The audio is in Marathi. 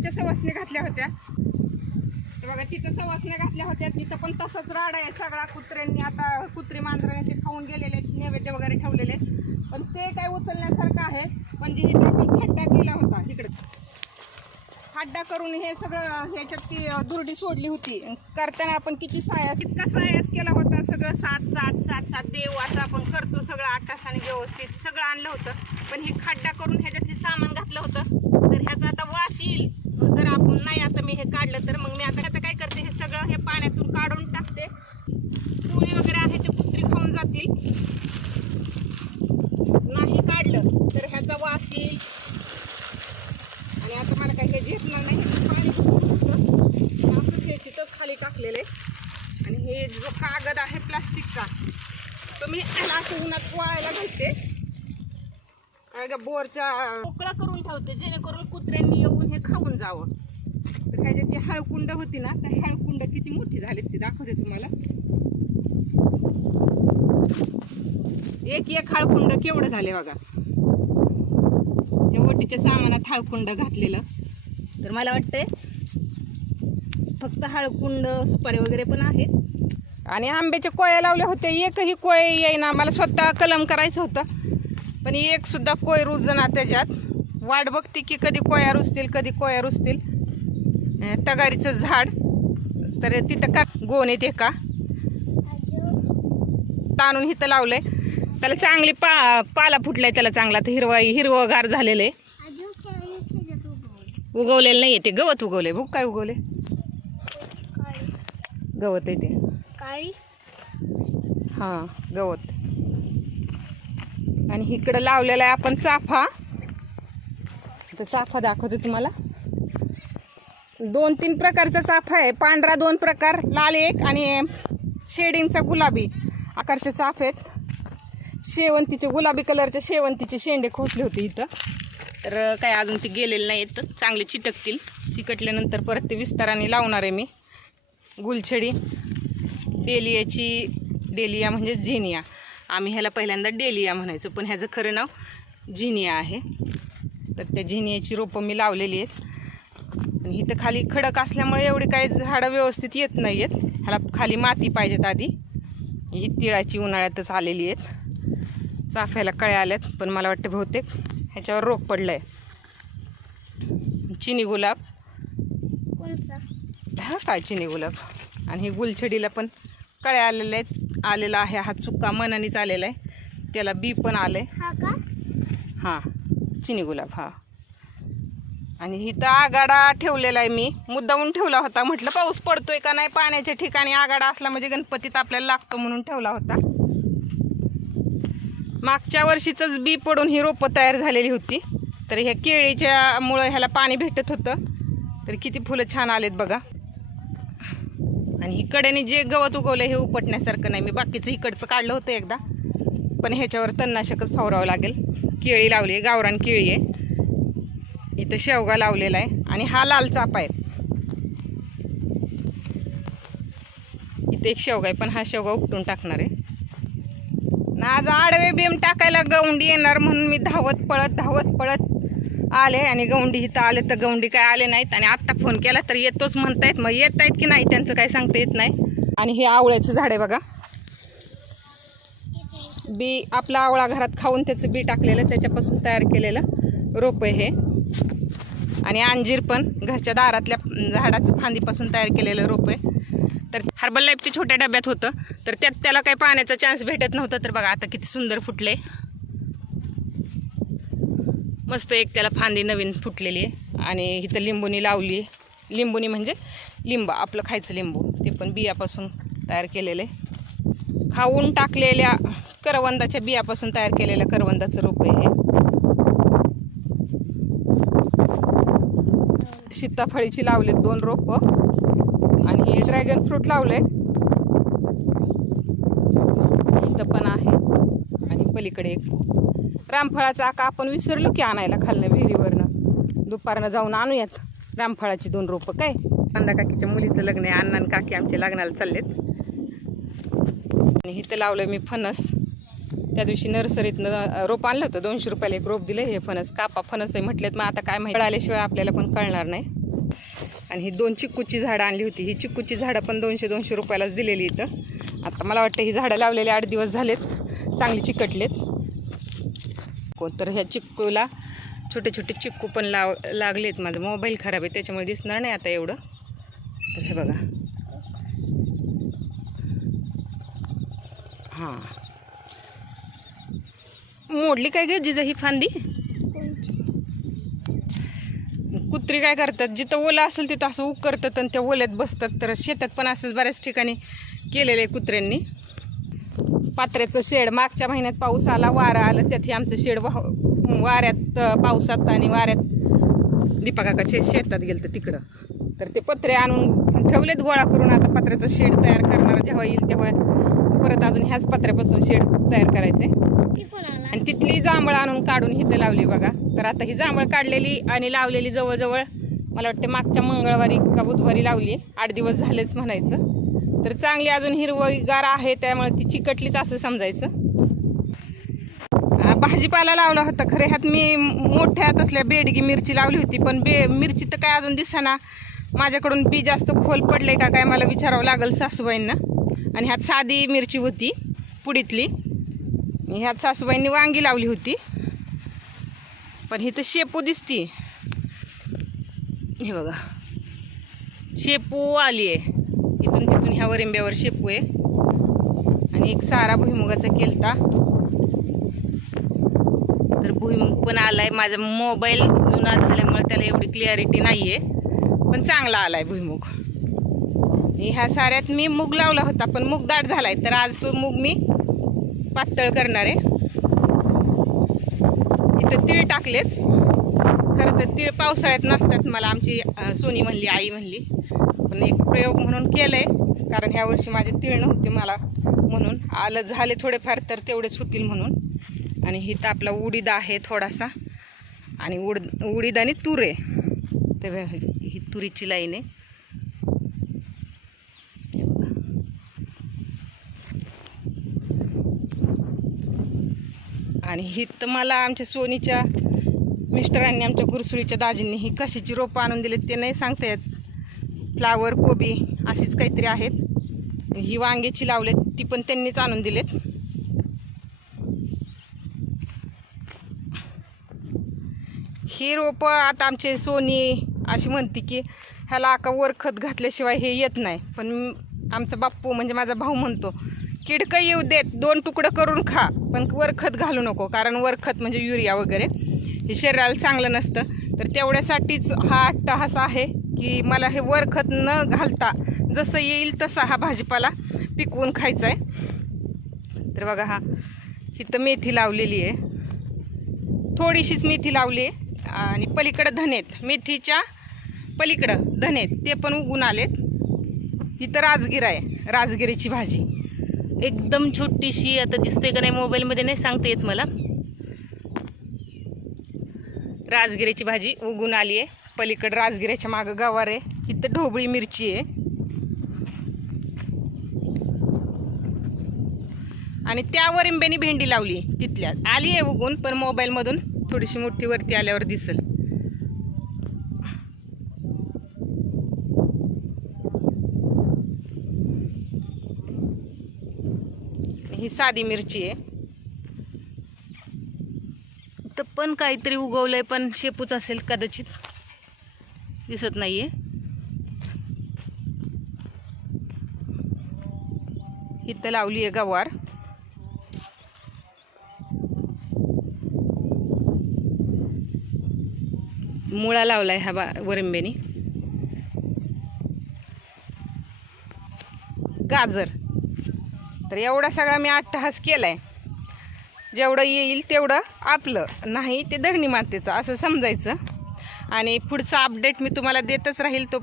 समोरच्या सवासने घातल्या होत्या बघा, तिथं सवासने घातल्या होत्या, तिथं पण तसंच राड आहे सगळा. कुत्र्यांनी आता कुत्री मांजराने ते खाऊन गेलेले, नैवेद्य वगैरे ठेवलेले, पण ते काय उचलण्यासारखं आहे. म्हणजे इथं आपण खड्डा केला होता, इकडे खड्डा करून हे सगळं ह्याच्यात ती दुर्डी सोडली होती. करताना आपण किती सायास, इतका सायास केला होता. सगळं सात देव असं आपण करतो सगळं 8 तासाने व्यवस्थित सगळं आणलं होतं. पण हे खड्डा करून ह्याच्यात ते सामान घातलं होतं, तर ह्याचा आता वास येईल जर आपण नाही आता मी हे काढलं तर. मग मी आता काय करते, हे सगळं हे पाण्यातून काढून टाकते. पोळी वगैरे आहे ते कुत्री खाऊन जातील. नाही काढलं तर ह्याचा वास येईल. आणि आता मला काही हे झेपणार नाही, पाणी असंच हे तिथंच खाली टाकलेलं आहे. आणि हे जो कागद आहे प्लास्टिकचा, तो मी असं उन्हात वाळायला घालते. बोरच्या मोकळा करून ठेवते, जेणेकरून कुत्र्यांनी येऊन हे खाऊन जावं. तर ह्याच्यात जी हळकुंड होती ना, त्या हळकुंड किती मोठी झाली ते दाखवते तुम्हाला. एक हळकुंड केवढं झाले बघा. वटीच्या सामानात हळकुंड घातलेलं, तर मला वाटतंय फक्त हळकुंड सुपारी वगैरे पण आहे. आणि आंब्याच्या कोया लावल्या होत्या, एकही कोय येईना. मला स्वतः कलम करायचं होतं, पण एक सुद्धा कोय रुजना त्याच्यात. वाट बघते की कधी कोया रुजतील, कधी कोया रुजतील. तगारीचं झाड तर तिथं का गोणीत एका ताणून इथं लावलंय, त्याला चांगली पाला फुटलाय, त्याला चांगला तर हिरवगार झालेलं आहे. उगवलेलं नाहीये ते, गवत उगवलंय. बघ काय उगवले, गवत आहे ते काळी, हा गवत. आणि इकडं लावलेला आहे आपण चाफा. तर चाफा दाखवते तुम्हाला. 2-3 प्रकारचा चाफा आहे, पांढरा 2 प्रकार, लाल एक, आणि शेडिंगचा गुलाबी आकारचे चाफे आहेत. शेवंतीचे गुलाबी कलरचे शेवंतीचे शेंडे खोसले होते इथं, तर काय अजून ते गेलेले नाहीत, चांगले चिटकतील. चिकटल्यानंतर परत ते विस्ताराने लावणार आहे मी. गुलछडी डेलिया म्हणजे झिनिया, आम्ही ह्याला पहिल्यांदा डेलिया म्हणायचो, पण ह्याचं खरं नाव झिनिया आहे. तर त्या झिनियाची रोपं मी लावलेली आहेत. आणि इथं खाली खडक असल्यामुळे एवढी काही झाडं व्यवस्थित येत नाही आहेत. ह्याला खाली माती पाहिजेत आधी. ही तिळाची उन्हाळ्यातच आलेली आहेत. चाफ्याला कळ्या आल्यात, पण मला वाटतं बहुतेक ह्याच्यावर रोग पडलं आहे. चिनी गुलाब, हा काय चिनी गुलाब. आणि ही गुलछडीला पण कळ्या आलेला आहे. हा चुक्का मनानेच आलेला आहे, त्याला बी पण आलंय. हां चिनी गुलाब हा. आणि इथं आगाडा ठेवलेला आहे, मी मुद्दामून ठेवला होता. म्हटलं पाऊस पडतोय का नाही, पाण्याच्या ठिकाणी आगाडा असला म्हणजे गणपतीत आपल्याला लागतो म्हणून ठेवला होता. मागच्या वर्षीचंच बी पडून ही रोपं तयार झालेली होती. तर ह्या केळीच्या मुळे ह्याला पाणी भेटत होतं, तर किती फुलं छान आलेत बघा. आणि इकडेने जे गवत उगवलं हे उपटण्यासारखं नाही. मी बाकीचं इकडचं काढलं होतं एकदा, पण ह्याच्यावर तणनाशकच फवारावं लागेल. केळी लावली आहे, गावरान केळी आहे. इथं शेवगा लावलेला आहे. आणि हा लाल चाफा आहे. इथं एक शेवगा आहे, पण हा शेवगा उपटून टाकणार आहे. आज आडवे बेम टाकायला गवंडी येणार म्हणून मी धावत पळत आले. आणि गवंडी इथं आले तर गवंडी काय आले नाहीत. आणि आत्ता फोन केला तर येतोच म्हणतायत, मग येत आहेत की नाही त्यांचं काही सांगता येत नाही. आणि हे आवळ्याचं झाड आहे बघा. बी आपला आवळा घरात खाऊन त्याचं बी टाकलेलं, त्याच्यापासून तयार केलेलं रोप आहे हे. आणि अंजीर पण घरच्या दारातल्या झाडाचं फांदीपासून तयार केलेलं रोप आहे. तर हर्बल लाईफच्या छोट्या डब्यात होतं, तर त्यात त्याला काही पाण्याचा चान्स भेटत नव्हता. तर बघा आता किती सुंदर फुटले, मस्त एक त्याला फांदी नवीन फुटलेली आहे. आणि इथं लिंबुनी लावली. लिंबुनी म्हणजे लिंब आपलं खायचं लिंबू, ते पण बियापासून तयार केलेले, खाऊन टाकलेल्या करवंदाच्या बियापासून तयार केलेल्या करवंदाचं रोप आहे हे. सीताफळीची लावलेत 2 रोपं. आणि हे ड्रॅगन फ्रूट लावलंय, इथं पण आहे. आणि पलीकडे एक रामफळाचा आका आपण विसरलो की आणायला खालनं विहिरीवरनं. दुपारनं जाऊन आणूयात रामफळाची 2 रोपं. काय कांदा काकीच्या मुलीचं लग्न आहे, अण्णा आणि काकी आमच्या लग्नाला चाललेत. आणि इथं लावलंय मी फणस. त्या दिवशी नर्सरीतनं रोप आणलं होतं, 200 रुपयाला एक रोप दिलं. हे फणस कापा फणस आहे म्हटलेत, मग आता काय माहिती आल्याशिवाय आपल्याला पण कळणार नाही. आणि ही 2 चिक्कूची झाडं आणली होती. ही चिक्कूची झाडं पण 200-200 रुपयालाच दिलेली इथं. आता मला वाटतं ही झाडं लावलेली 8 दिवस झालेत, चांगली चिकटलेत. तर ह्या चिक्कूला छोटे छोटे चिक्कू पण लागलेत. माझा मोबाईल खराब आहे त्याच्यामुळे दिसणार नाही आता एवढं. तर हे बघा, हां मोडली काय ग जिजा ही फांदी? कुत्री काय करतात, जिथं ओलं असेल तिथं असं उकरतात आणि त्या ओल्यात बसतात. तर शेतात पण असंच बऱ्याच ठिकाणी केलेलं आहे कुत्र्यांनी. पात्र्याचं शेड, मागच्या महिन्यात पाऊस आला, वारं आलं, त्यात आमचं शेड वाऱ्यात, पावसात आणि वाऱ्यात दीपा काकाच्या शेतात गेलं तर तिकडं. तर ते पत्रे आणून ठेवलेत गोळा करून. आता पत्र्याचं शेड तयार करणार, जेव्हा येईल तेव्हा परत अजून ह्याच पत्र्यापासून शेड तयार करायचंय. आणि तिथली जांभळ आणून काढून इथं लावली बघा. तर आता ही जांभळ काढलेली आणि लावलेली जवळजवळ मला वाटते मागच्या मंगळवारी का बुधवारी लावली. 8 दिवस झालेच म्हणायचं. तर चांगली अजून हिरवगार आहे, त्यामुळे ती चिकटलीच असं समजायचं. भाजीपाला लावला होता खरे, ह्यात मी मोठ्या तसल्या बेडगी मिरची लावली होती. पण मिरची तर काय अजून दिसेना. माझ्याकडून बी जास्त खोल पडले का काय मला विचारावं लागेल सासूबाईंना. आणि ह्यात साधी मिरची होती पुडीतली. ह्यात सासूबाईंनी वांगी लावली होती. पण ही तर शेपू दिसती, हे बघा शेपू आली आहे इथून तिथून. ह्या वरिंब्यावर शेपू आहे. आणि एक सारा भुईमुगाचा केलता, तर भुईमुग पण आलाय. माझा मोबाईल जुना झाल्यामुळे त्याला एवढी क्लिअरिटी नाहीये, पण चांगला आलाय भुईमुग. ह्या साऱ्यात मी मूग लावला होता, पण मूग दाट झालाय. तर आज तो मूग मी पातळ करणार आहे. इथं तीळ टाकलेत. खरं तर तीळ पावसाळ्यात नसतात, मला आमची सोनी म्हणली, आई म्हणली. पण एक प्रयोग म्हणून केलंय, कारण ह्या वर्षी माझे तीळ नव्हते मला, म्हणून आलं झाले थोडेफार तर तेवढेच होतील म्हणून. आणि इथं आपला उडीद आहे थोडासा, आणि उडीद आणि तूर आहे. तर ही तुरीची लाईन आहे. आणि ही तर मला आमच्या सोनीच्या मिस्टरांनी, आमच्या गुरसुळीच्या दाजींनी ही कशाची रोपं आणून दिलीत ते नाही सांगता येत. फ्लावर, कोबी अशीच काहीतरी आहेत. ही वांग्याची लावलेत, ती पण त्यांनीच आणून दिलेत. ही रोपं आता आमचे सोनी अशी म्हणते की ह्याला आका वरखत घातल्याशिवाय हे येत नाही. पण आमचा बाप्पू म्हणजे माझा भाऊ म्हणतो, किडकं येऊ देत, 2 तुकडं करून खा, पण वरखत घालू नको. कारण वरखत म्हणजे युरिया वगैरे हे शरीराला चांगलं नसतं. तर तेवढ्यासाठीच हा अट्टाहास आहे की मला हे वरखत न घालता जसं येईल तसा हा भाजीपाला पिकवून खायचा आहे. तर बघा, हा इथं मेथी लावलेली आहे, थोडीशीच मेथी लावली आहे. आणि पलीकडं धनेत, मेथीच्या पलीकडं धनेत, ते पण उगून आलेत. इथं राजगिरा आहे, राजगिरीची भाजी एकदम छोटीशी. आता दिसते का नाही मोबाईलमध्ये नाही सांगता येत मला. राजगिरीची भाजी उगून आली आहे. पलीकडं राजगिऱ्याच्या मागं गवार आहे. इथं ढोबळी मिरची आहे. आणि त्या वरिंब्यानी भेंडी लावली, तिथल्या आली आहे उगून, पण मोबाईलमधून थोडीशी मोठी वरती आल्यावर दिसल. ही साधी मिरची आहे. तर पण काहीतरी उगवलंय, पण शेपूच असेल कदाचित, दिसत नाहीये. इथं लावली आहे गवार. मुळा लावलाय हा वरिंब्यानी. गाजर. तर एवढा सगळा मी अट्टहास केलाय. जेवढं येईल तेवढं आपलं, नाही ते धरणी मातेचं असं समजायचं. आणि पुढचा अपडेट मी तुम्हाला देतच राहील. तो